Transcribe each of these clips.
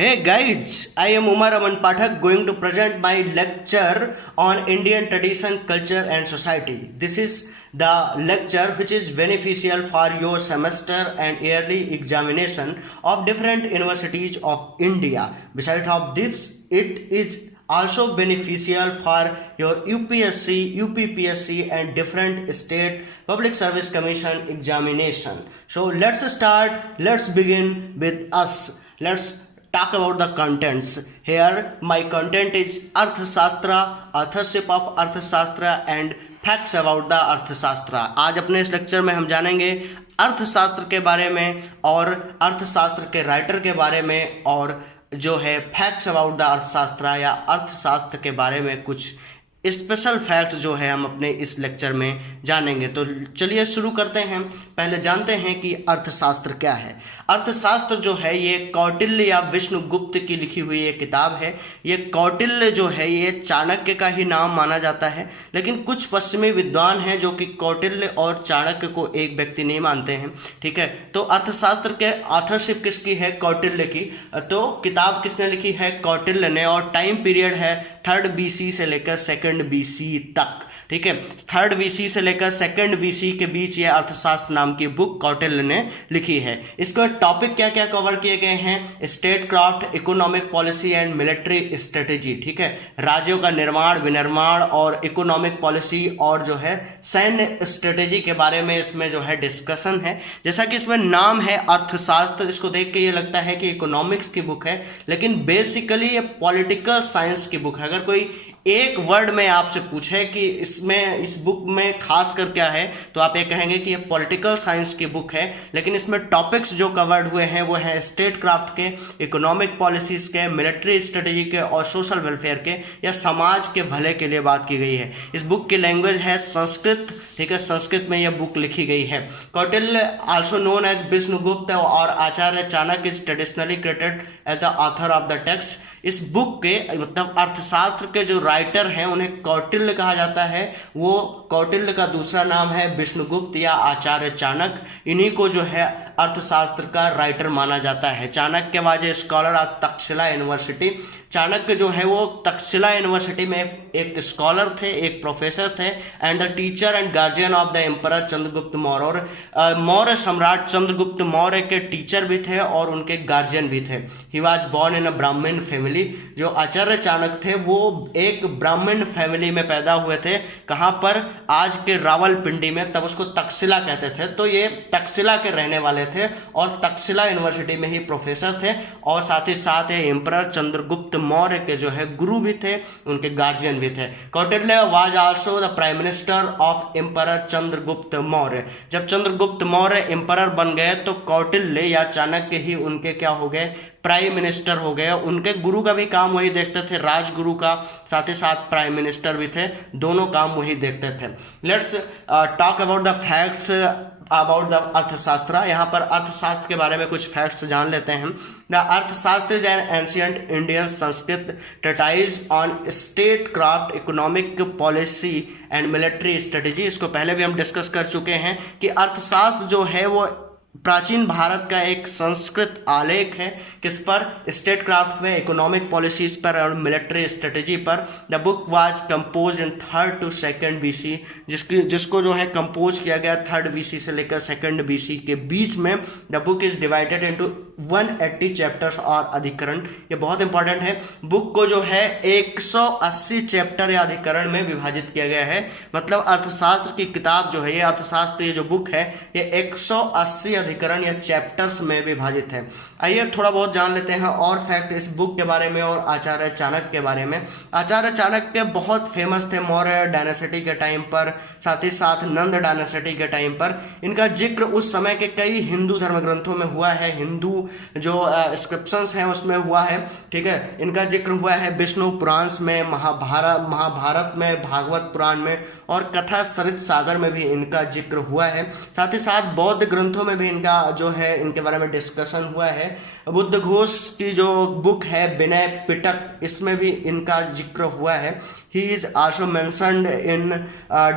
Hey guys, I am Umar Aman Pathak going to present my lecture on Indian tradition, culture and society. This is the lecture which is beneficial for your semester and yearly examination of different universities of India. Besides of this, it is also beneficial for your UPSC, UPPSC and different state public service commission examination. So let's begin with us. Let's talk about the contents. Here my content is Arthashastra, authorship of Arthashastra and facts about the अर्थशास्त्र. आज अपने इस lecture में हम जानेंगे अर्थशास्त्र के बारे में और अर्थशास्त्र के राइटर के बारे में और जो है फैक्ट्स अबाउट द अर्थशास्त्र या अर्थशास्त्र के बारे में कुछ स्पेशल फैक्ट्स जो है हम अपने इस लेक्चर में जानेंगे. तो चलिए शुरू करते हैं. पहले जानते हैं कि अर्थशास्त्र क्या है. अर्थशास्त्र जो है ये कौटिल्य या विष्णुगुप्त की लिखी हुई एक किताब है. ये कौटिल्य जो है ये चाणक्य का ही नाम माना जाता है, लेकिन कुछ पश्चिमी विद्वान हैं जो कि कौटिल्य और चाणक्य को एक व्यक्ति नहीं मानते हैं. ठीक है, तो अर्थशास्त्र के ऑथरशिप किसकी है? कौटिल्य की. तो किताब किसने लिखी है? कौटिल्य ने. और टाइम पीरियड है 3rd BC से लेकर 2nd BC तक. ठीक है, 3rd BC से लेकर 2nd BC के बीच ये अर्थशास्त्र नाम की बुक कौटिल्य ने लिखी है. इसके टॉपिक क्या क्या कवर किए गए हैं? State craft, economic policy and military strategy. ठीक है, राज्यों का निर्माण, विनिर्माण और इकोनॉमिक पॉलिसी और जो है सैन्य स्ट्रेटेजी के बारे में इसमें जो है डिस्कशन है. जैसा कि इसमें नाम है अर्थशास्त्र, इसको देख के ये लगता है कि इकोनॉमिक्स की बुक है, लेकिन बेसिकली ये पॉलिटिकल साइंस की बुक है. अगर कोई एक वर्ड में आपसे पूछे कि इसमें इस बुक में खास कर क्या है, तो आप ये कहेंगे कि ये पॉलिटिकल साइंस की बुक है. लेकिन इसमें टॉपिक्स जो कवर्ड हुए हैं वो है स्टेट क्राफ्ट के, इकोनॉमिक पॉलिसीज के, मिलिट्री स्ट्रेटेजी के और सोशल वेलफेयर के या समाज के भले के लिए बात की गई है. इस बुक की लैंग्वेज है संस्कृत. ठीक है, संस्कृत में यह बुक लिखी गई है. Kautilya also known as Vishnugupta और Acharya Chanakya is traditionally credited as the author of the text. इस बुक के मतलब अर्थशास्त्र के जो राइटर हैं उन्हें कौटिल्य कहा जाता है. वो कौटिल्य का दूसरा नाम है विष्णुगुप्त या आचार्य चाणक्य. इन्हीं को जो है अर्थशास्त्र का राइटर माना जाता है. Chanakya was a scholar of Takshashila university. Chanakya जो है वो तक्षशिला यूनिवर्सिटी में एक स्कॉलर थे, एक प्रोफेसर थे and the teacher and guardian of the emperor Chandragupta Maurya. और मौर्य सम्राट चंद्रगुप्त मौर्य के टीचर भी थे और उनके गार्जियन भी थे. ही वाज बोर्न इन अ ब्राह्मण फैमिली. जो आचार्य चाणक्य थे वो एक ब्राह्मण फैमिली में पैदा हुए थे. कहाँ पर? आज के रावलपिंडी में. तब उसको तक्षशिला कहते थे. तो ये तक्षशिला के रहने वाले थे और तक्षशिला यूनिवर्सिटी में ही प्रोफेसर थे और साथ ही साथ एम्परर चंद्रगुप्त मौर्य के जो है गुरु भी थे, उनके गार्जियन भी थे. Kautilya was also the prime minister of emperor Chandragupta Maurya. जब चंद्रगुप्त मौर्य एम्परर बन गए तो कौटिल्य या चाणक्य ही उनके क्या हो गए? प्राइम मिनिस्टर हो गए. उनके गुरु का भी काम वही देखते थे, राजगुरु का, साथ ही साथ प्राइम मिनिस्टर भी थे. दोनों काम वही देखते थे. Let's talk about the facts about the अर्थशास्त्र. यहाँ पर अर्थशास्त्र के बारे में कुछ फैक्ट्स जान लेते हैं. The Arthashastra is an ancient Indian Sanskrit treatise on statecraft, economic policy and military strategy. इसको पहले भी हम डिस्कस कर चुके हैं कि अर्थशास्त्र जो है वो प्राचीन भारत का एक संस्कृत आलेख है. किस पर? स्टेट क्राफ्ट में, इकोनॉमिक पॉलिसीज पर और मिलिट्री स्ट्रेटेजी पर. The book was compose in 3rd to 2nd BC. जिसको जो है कंपोज किया गया 3rd BC से लेकर 2nd BC के बीच में. The book is divided into 180 chapters और अधिकरण. ये बहुत इंपॉर्टेंट है. बुक को जो है 180 चैप्टर या अधिकरण में विभाजित किया गया है. मतलब अर्थशास्त्र की किताब जो है, ये अर्थशास्त्र ये जो बुक है ये 180 अधिकरण या चैप्टर्स में विभाजित है. आइए थोड़ा बहुत जान लेते हैं और फैक्ट इस बुक के बारे में और आचार्य चाणक्य के बारे में. आचार्य चाणक्य बहुत फेमस थे मौर्य डायनेसिटी के टाइम पर, साथ ही साथ नंद डायनेसिटी के टाइम पर. इनका जिक्र उस समय के कई हिंदू धर्म ग्रंथों में हुआ है, हिंदू जो इंस्क्रिप्शंस हैं उसमें हुआ है. ठीक है, इनका जिक्र हुआ है विष्णु पुराण में, महाभारत में, भागवत पुराण में और कथा सरित सागर में भी इनका जिक्र हुआ है. साथ ही साथ बौद्ध ग्रंथों में भी इनका जो है इनके बारे में डिस्कशन हुआ है. बुद्ध घोष की जो बुक है विनय पिटक, इसमें भी इनका जिक्र हुआ है. He is also mentioned in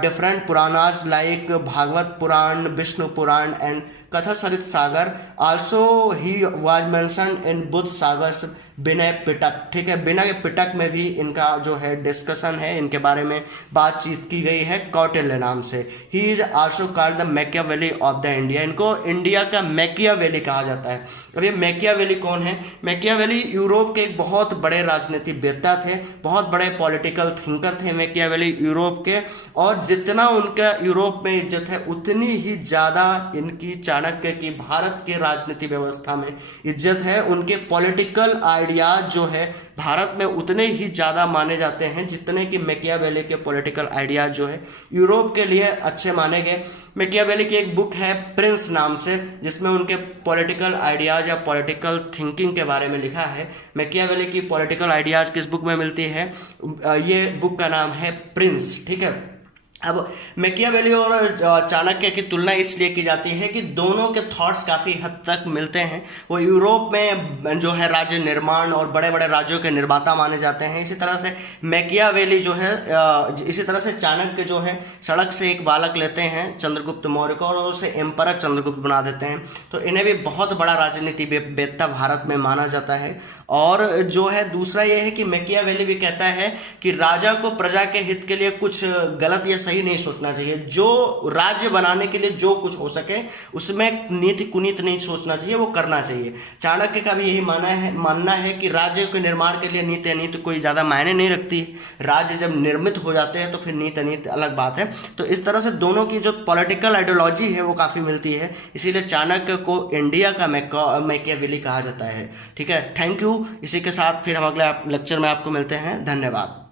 different Puranas like Bhagavad Puran, Vishnu Puran and Katha Sarit Sagar. Also he was mentioned in Buddha Sagas Vinaya Pitaka, ठीक है। विनय पिटक में भी इनका जो है डिस्कशन है, इनके बारे में बातचीत की गई है कौटिल्य नाम से। He is also called the Machiavelli of the India, इनको इंडिया का मैकियावेली कहा जाता है। अब ये मैकियावेली कौन है? मैकियावेली यूरोप के एक बहुत बड़े राजनीतिवेत्ता थे, बहुत बड़े पॉलिटिकल थिंकर थे मैकियावेली यूरोप के, और जितना उनका यूरोप में इज्जत है उतनी ही ज़्यादा इनकी चाणक्य की भारत की राजनीति व्यवस्था में इज्जत है। उनके पॉलिटिकल आइडियाज जो है भारत में उतने ही ज़्यादा माने जाते हैं जितने कि मैकियावेली के पॉलिटिकल आइडियाज जो है यूरोप के लिए अच्छे माने गए। मैकियावेली की एक बुक है प्रिंस नाम से, जिसमें उनके पॉलिटिकल आइडियाज या पॉलिटिकल थिंकिंग के बारे में लिखा है। मैकियावेली की पॉलिटिकल आइडियाज किस बुक में मिलती है? ये बुक का नाम है प्रिंस, ठीक है। अब मैकियावेली और चाणक्य की तुलना इसलिए की जाती है कि दोनों के थॉट्स काफ़ी हद तक मिलते हैं। वो यूरोप में जो है राज्य निर्माण और बड़े बड़े राज्यों के निर्माता माने जाते हैं। इसी तरह से मैकियावेली जो है, इसी तरह से चाणक्य जो है सड़क से एक बालक लेते हैं चंद्रगुप्त मौर्य को और उसे एम्परर चंद्रगुप्त बना देते हैं। तो इन्हें भी बहुत बड़ा राजनीतिवेत्ता भारत में माना जाता है। और जो है दूसरा ये है कि मैकियावेली भी कहता है कि राजा को प्रजा के हित के लिए कुछ गलत या सही नहीं सोचना चाहिए। जो राज्य बनाने के लिए जो कुछ हो सके उसमें नीति कुनीत नहीं सोचना चाहिए, वो करना चाहिए। चाणक्य का भी यही मानना है कि राज्य के निर्माण के लिए नीति अनीति कोई ज़्यादा मायने नहीं रखती। राज्य जब निर्मित हो जाते हैं तो फिर नीति अनीति अलग बात है। तो इस तरह से दोनों की जो पॉलिटिकल आइडियोलॉजी है वो काफ़ी मिलती है, इसीलिए चाणक्य को इंडिया का मैकियावेली कहा जाता है, ठीक है। Thank you. इसी के साथ फिर हम अगले लेक्चर में आपको मिलते हैं। धन्यवाद।